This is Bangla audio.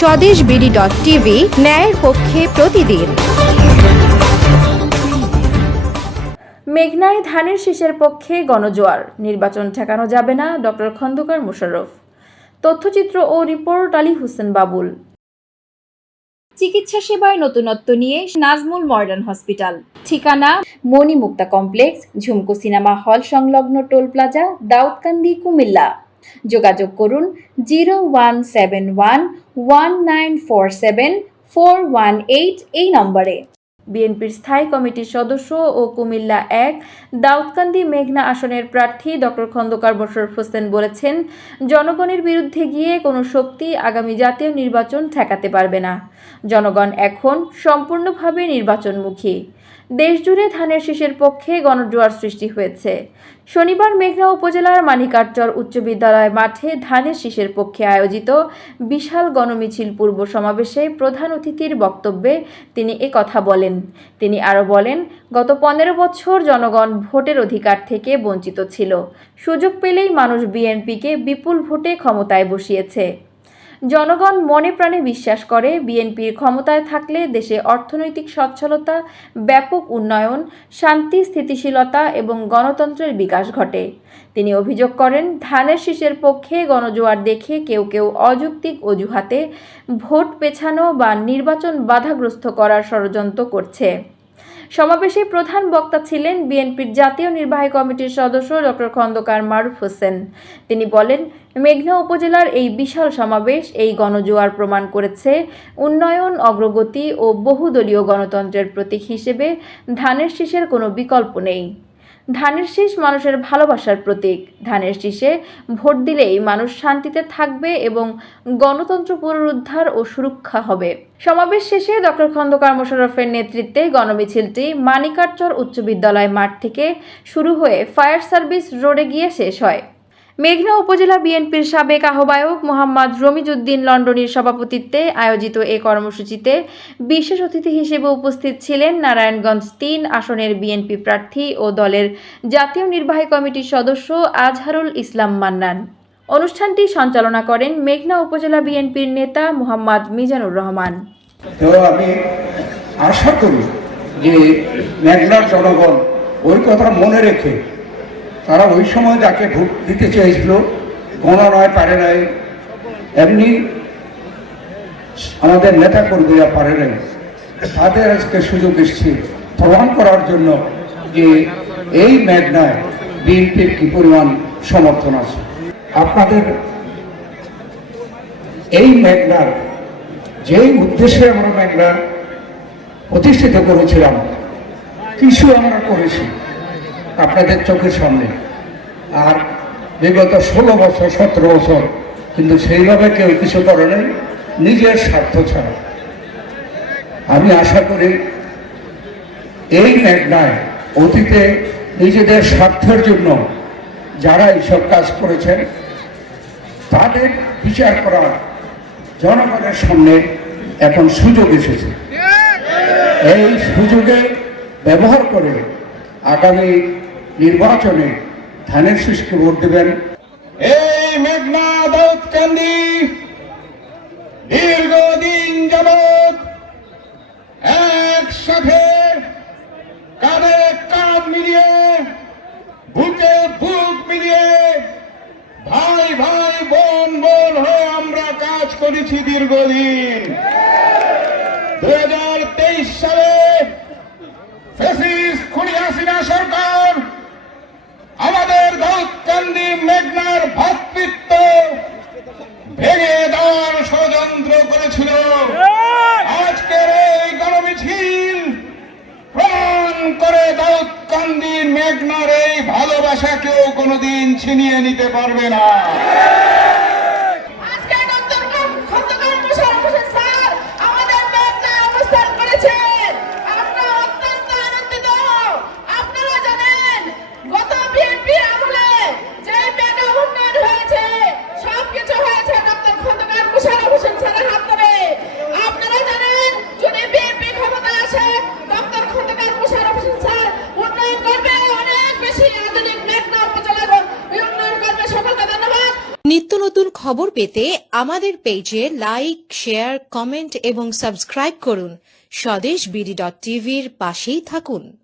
স্বদেশবিডি.টিভি, ন্যায়ের পক্ষে প্রতিদিন। মেঘনায় ধানের শীষের পক্ষে গণজোয়ার, নির্বাচন ঠেকানো যাবে না, ডক্টর খন্দকার মোশাররফ। তথ্যচিত্র ও রিপোর্ট আলী হোসেন বাবুল। চিকিৎসা সেবায় নতুনত্ব নিয়ে নাজমুল মডার্ন হসপিটাল। ঠিকানা মণিমুক্তা কমপ্লেক্স, ঝুমকো সিনেমা হল সংলগ্ন টোল প্লাজা, দাউদকান্দি, কুমিল্লা। যোগাযোগ করুন 01711947418 এই নম্বরে। বিএনপির স্থায়ী কমিটির সদস্য ও কুমিল্লা ১ দাউদকান্দি মেঘনা আসনের প্রার্থী ডক্টর খন্দকার মোশাররফ হোসেন বলেছেন, জনগণের বিরুদ্ধে গিয়ে কোনো শক্তি আগামী জাতীয় নির্বাচন ঠেকাতে পারবে না। জনগণ এখন সম্পূর্ণভাবে নির্বাচনমুখী। দেশজুড়ে ধানের শীষের পক্ষে গণজোয়ার সৃষ্টি হয়েছে। শনিবার মেঘনা উপজেলার মানিকাটচর উচ্চ বিদ্যালয় মাঠে ধানের শীষের পক্ষে আয়োজিত বিশাল গণমিছিল পূর্ব সমাবেশে প্রধান অতিথির বক্তব্যে তিনি একথা বলেন। তিনি আরও বলেন, গত 15 বছর জনগণ ভোটের অধিকার থেকে বঞ্চিত ছিল। সুযোগ পেলেই মানুষ বিএনপিকে বিপুল ভোটে ক্ষমতায় বসিয়েছে। জনগণ মনে প্রাণে বিশ্বাস করে, বিএনপির ক্ষমতায় থাকলে দেশে অর্থনৈতিক সচ্ছলতা, ব্যাপক উন্নয়ন, শান্তি, স্থিতিশীলতা এবং গণতন্ত্রের বিকাশ ঘটে। তিনি অভিযোগ করেন, ধানের শীষের পক্ষে গণজোয়ার দেখে কেউ কেউ অযৌক্তিক অজুহাতে ভোট পেছানো বা নির্বাচন বাধাগ্রস্ত করার ষড়যন্ত্র করছে। সমাবেশে প্রধান বক্তা ছিলেন বিএনপির জাতীয় নির্বাহী কমিটির সদস্য ডক্টর খন্দকার মারুফ হোসেন। তিনি বলেন, মেঘনা উপজেলার এই বিশাল সমাবেশ, এই গণজোয়ার প্রমাণ করেছে, উন্নয়ন, অগ্রগতি ও বহুদলীয় গণতন্ত্রের প্রতীক হিসেবে ধানের শীষের কোনো বিকল্প নেই। ধানের শীষ মানুষের ভালোবাসার প্রতীক। ধানের শীষে ভোট দিলেই মানুষ শান্তিতে থাকবে এবং গণতন্ত্র পুনরুদ্ধার ও সুরক্ষা হবে। সমাবেশ শেষে ডক্টর খন্দকার মোশাররফের নেতৃত্বে গণমিছিলটি মানিকাটচর উচ্চ বিদ্যালয় মাঠ থেকে শুরু হয়ে ফায়ার সার্ভিস রোডে গিয়ে শেষ হয়। মেঘনা উপজেলা বিএনপির সাবেক আহ্বায়ক মোহাম্মদ রমিজউদ্দিন লন্ডনীর সভাপতিত্বে আয়োজিত এ কর্মসূচিতে বিশেষ অতিথি হিসেবে উপস্থিত ছিলেন নারায়ণগঞ্জ ৩ আসনের বিএনপি প্রার্থী ও দলের জাতীয় নির্বাহী কমিটির সদস্য আজহারুল ইসলাম মান্নান। অনুষ্ঠানটি সঞ্চালনা করেন মেঘনা উপজেলা বিএনপির নেতা মোহাম্মদ মিজানুর রহমান। আমি আশা করি যে মেঘনার জনগণ ওই কথা মনে রেখে তারা ওই সময় যাকে ভোট দিতে চেয়েছিল, গণনায় পারে নাই, এমনি আমাদের নেতা কর্মীরা পারে নাই, তাদের আজকে সুযোগ এসছে প্রমাণ করার জন্য যে এই মেঘনায় বিএনপির কি পরিমাণ সমর্থন আছে। আপনাদের এই মেঘনার যেই উদ্দেশ্যে আমরা মেঘনা প্রতিষ্ঠিত করেছিলাম, কিছু আমরা করেছি আপনাদের চোখের সামনে, আর বিগত 16 বছর 17 বছর কিন্তু সেইভাবে কেউ কিছু করে নাই, নিজের স্বার্থ ছাড়া। আমি আশা করি এই মেঘনায় অতীতে নিজেদের স্বার্থের জন্য যারা এইসব কাজ করেছেন তাদের বিচার করার জনগণের সামনে এখন সুযোগ এসেছে। এই সুযোগে ব্যবহার করে আগামী নির্বাচনে ধানের শীষকে ভোট দেবেন। এই মেঘনা দাউদকান্দি দীর্ঘদিন যাবৎ একসাথে কাঁধে কাঁধ মিলিয়ে, বুকে বুক মিলিয়ে, ভাই ভাই বোন বোন হয়ে আমরা কাজ করেছি দীর্ঘদিন। 2023 সালে ফ্যাসিস্ট খুনি হাসিনা সরকার আমাদের দাউদকান্দি মেঘনার ভ্রাতৃত্ব ভেঙে দেওয়ার ষড়যন্ত্র করেছিল। আজকের এই গণমিছিল প্রমাণ করে দাউদকান্দি মেঘনার এই ভালোবাসা কেউ কোনোদিন ছিনিয়ে নিতে পারবে না। নিত্য নতুন খবর পেতে আমাদের পেজে লাইক, শেয়ার, কমেন্ট এবং সাবস্ক্রাইব করুন। স্বদেশবিডি.টিভির পাশেই থাকুন।